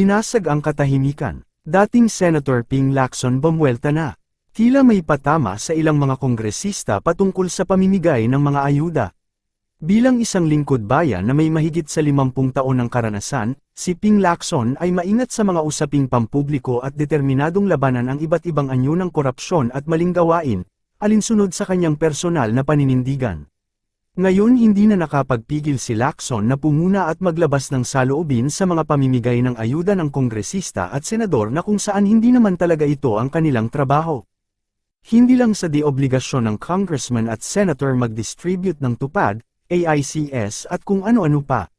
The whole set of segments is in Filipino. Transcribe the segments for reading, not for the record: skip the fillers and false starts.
Binasag ang katahimikan. Dating Senator Ping Lacson bumuelta na. Tila may patama sa ilang mga kongresista patungkol sa pamimigay ng mga ayuda. Bilang isang lingkod bayan na may mahigit sa 50 taon ng karanasan, si Ping Lacson ay maingat sa mga usaping pampubliko at determinadong labanan ang iba't ibang anyo ng korupsyon at maling gawain, alinsunod sa kanyang personal na paninindigan. Ngayon hindi na nakapagpigil si Lacson na pumuna at maglabas ng saloobin sa mga pamimigay ng ayuda ng kongresista at senador na kung saan hindi naman talaga ito ang kanilang trabaho. Hindi lang sa obligasyon ng congressman at senator mag-distribute ng tupad, AICS at kung ano-ano pa.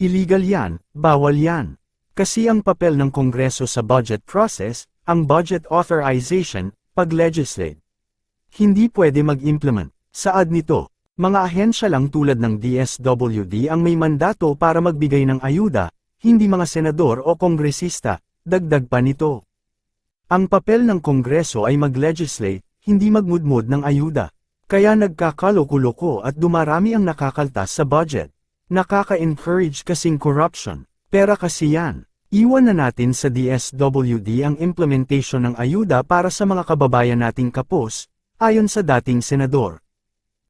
Illegal yan, bawal yan. Kasi ang papel ng Kongreso sa budget process, ang budget authorization, pag-legislate. Hindi pwede mag-implement. Saad nito, mga ahensya lang tulad ng DSWD ang may mandato para magbigay ng ayuda, hindi mga senador o kongresista, dagdag pa nito. Ang papel ng Kongreso ay mag-legislate, hindi magmudmod ng ayuda. Kaya nagkakaloko-loko at dumarami ang nakakaltas sa budget. Nakaka-encourage kasing corruption. Pera kasi yan. Iwan na natin sa DSWD ang implementation ng ayuda para sa mga kababayan nating kapos, ayon sa dating senador.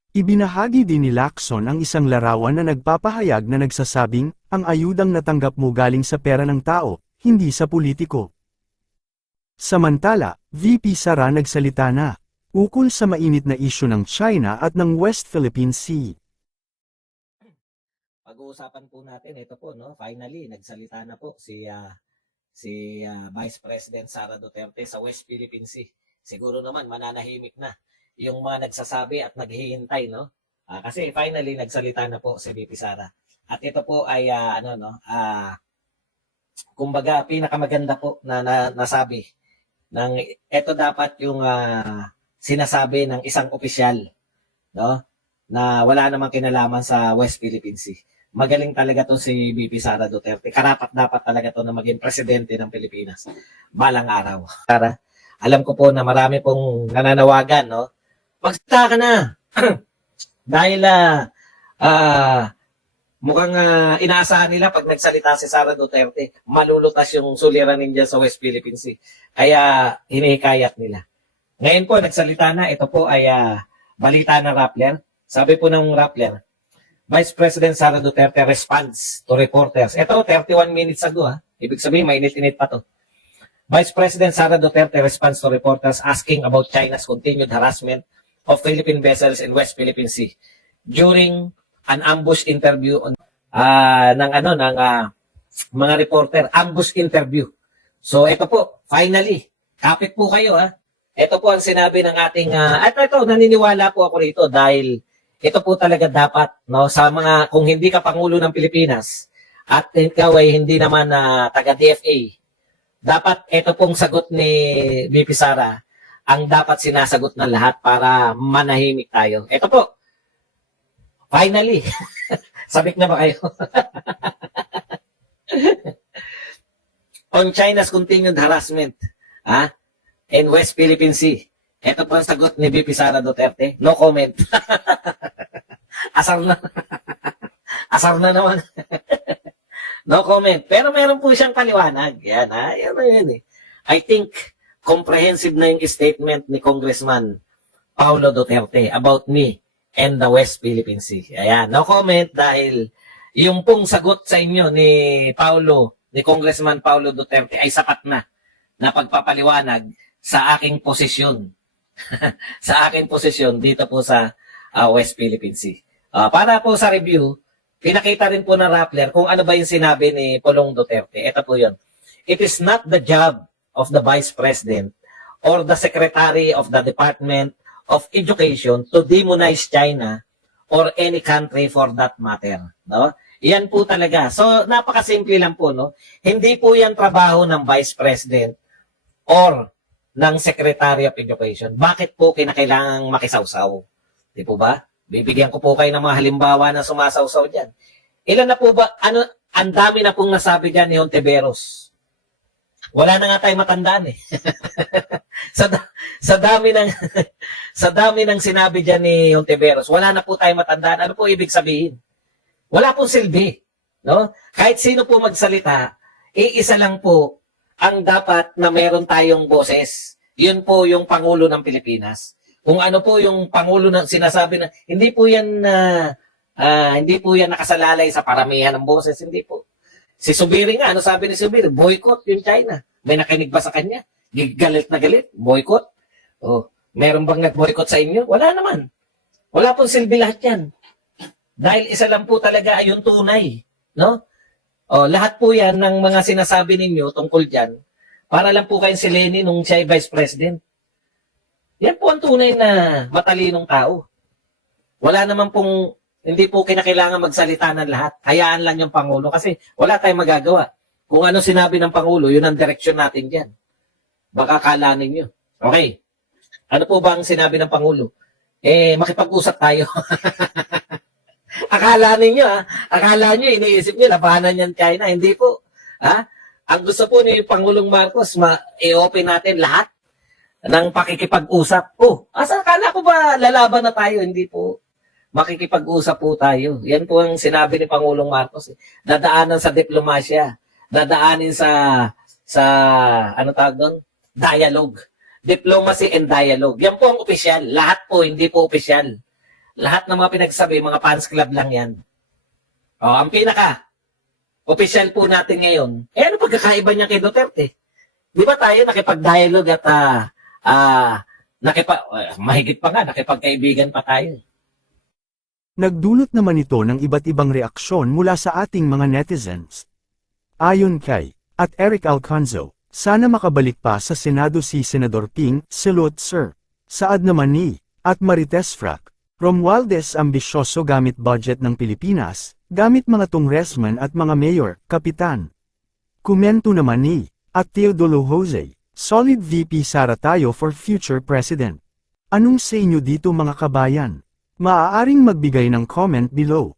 Ibinahagi din ni Lacson ang isang larawan na nagpapahayag na nagsasabing, ang ayudang natanggap mo galing sa pera ng tao, hindi sa politiko. Samantala, VP Sara nagsalita na, ukol sa mainit na isyu ng China at ng West Philippine Sea. Pag-uusapan po natin, ito po, no, finally, nagsalita na po si Vice President Sara Duterte sa West Philippine Sea. Siguro naman, mananahimik na yung mga nagsasabi at naghihintay, no? Kasi finally nagsalita na po si VP Sara. At ito po ay kumbaga pinakamaganda po na nasabi ng ito dapat yung sinasabi ng isang opisyal, no? Na wala namang kinalaman sa West Philippine Sea. Magaling talaga to si VP Sara Duterte. Karapat dapat talaga to na maging presidente ng Pilipinas balang araw. Para alam ko po na marami pong nananawagan, no? Magsalita ka na. Dahil mukhang inaasahan nila pag nagsalita si Sara Duterte, malulutas yung suliranin dyan sa West Philippine Sea. Kaya hinihikayat nila. Ngayon po, nagsalita na. Ito po ay balita ng Rappler. Sabi po ng Rappler, Vice President Sara Duterte responds to reporters. Ito, 31 minutes ago. Ibig sabihin, mainit-init pa to. Vice President Sara Duterte responds to reporters asking about China's continued harassment of Philippine vessels in West Philippine Sea during an ambush interview on ng mga reporter, ambush interview. So ito po, finally, kapit po kayo Ito po ang sinabi ng ating ito naniniwala po ako rito dahil ito po talaga dapat, no, sa mga kung hindi ka pangulo ng Pilipinas at ikaw ay hindi naman taga DFA, dapat ito pong sagot ni VP Sara ang dapat sinasagot ng lahat para manahimik tayo. Ito po. Finally. Sabik na ba kayo? On China's continued harassment in West Philippine Sea. Ito po ang sagot ni VP Sara Duterte. No comment. Asar na. Asar na naman. No comment. Pero meron po siyang paliwanag. Yan Yan I think comprehensive na yung statement ni Congressman Paulo Duterte about me and the West Philippine Sea. Ayan, no comment dahil yung pong sagot sa inyo ni Congressman Paulo Duterte ay sapat na pagpapaliwanag sa aking posisyon. Sa aking posisyon dito po sa West Philippine Sea. Para po sa review, pinakita rin po ng Rappler kung ano ba yung sinabi ni Pulong Duterte. Ito po yun. It is not the job of the Vice President or the Secretary of the Department of Education to demonize China or any country for that matter. No? Yan po talaga. So, napakasimple lang po. No? Hindi po yan trabaho ng Vice President or ng Secretary of Education. Bakit po kinakailangang makisawsaw? Di po ba? Bibigyan ko po kayo ng mga halimbawa na sumasawsaw dyan. Ilan na po ba? Ang dami na pong nasabi dyan ni Hontiveros. Wala na nga tayo matandaan sa dami ng sinabi diyan ni Hontiveros, wala na po tayo matandaan. Ano po ibig sabihin? Wala pong silbi, no? Kahit sino po magsalita, iisa lang po ang dapat na meron tayong boses. Yun po yung Pangulo ng Pilipinas. Kung ano po yung Pangulo na sinasabi na, hindi po yan nakasalalay sa paramihan ng boses, hindi po. Si Subiri nga, ano sabi ni Subiri? Boycott yung China. May nakinig ba sa kanya? Galit na galit, boycott. Oh, meron bang nag-boycott sa inyo? Wala naman. Wala pong silbi lahat yan. Dahil isa lang po talaga ay yung tunay. No? Oh, lahat po yan ng mga sinasabi ninyo tungkol dyan, para lang po kayong si Lenin nung siya ay Vice President. Yan po ang tunay na matalinong tao. Wala naman pong, hindi po kinakailangan magsalita ng lahat. Hayaan lang yung Pangulo kasi wala tayong magagawa. Kung ano sinabi ng Pangulo, yun ang direksyon natin dyan. Baka akala ninyo. Okay. Ano po ba ang sinabi ng Pangulo? Makipag-usap tayo. Akala nyo, iniisip nyo, labanan yan China. Hindi po. Ang gusto po ni Pangulong Marcos, i-open natin lahat ng pakikipag-usap. Akala ko ba lalaban na tayo? Hindi po. Makikipag-usap po tayo. Yan po ang sinabi ni Pangulong Marcos. Dadaanan sa diplomasya. Dadaanin sa ano tawag doon? Dialogue. Diplomacy and dialogue. Yan po ang opisyal. Lahat po, hindi po opisyal. Lahat ng mga pinagsabi, mga fans club lang yan. Ang pinaka opisyal po natin ngayon, ano pagkakaiba niya kay Duterte? Di ba tayo nakipag-dialogue at mahigit pa nga, nakipagkaibigan pa tayo. Nagdulot naman ito ng iba't ibang reaksyon mula sa ating mga netizens. Ayon kay @Eric Alcanzo, sana makabalik pa sa Senado si Senador Ping, salute sir. Saad naman ni @Marites Frac, Romualdez ambisyoso gamit budget ng Pilipinas, gamit mga congressman at mga mayor, kapitan. Komento naman ni @Teodolo Jose, solid VP Sara tayo for future president. Anong sa inyo dito mga kabayan? Maaaring magbigay ng comment below.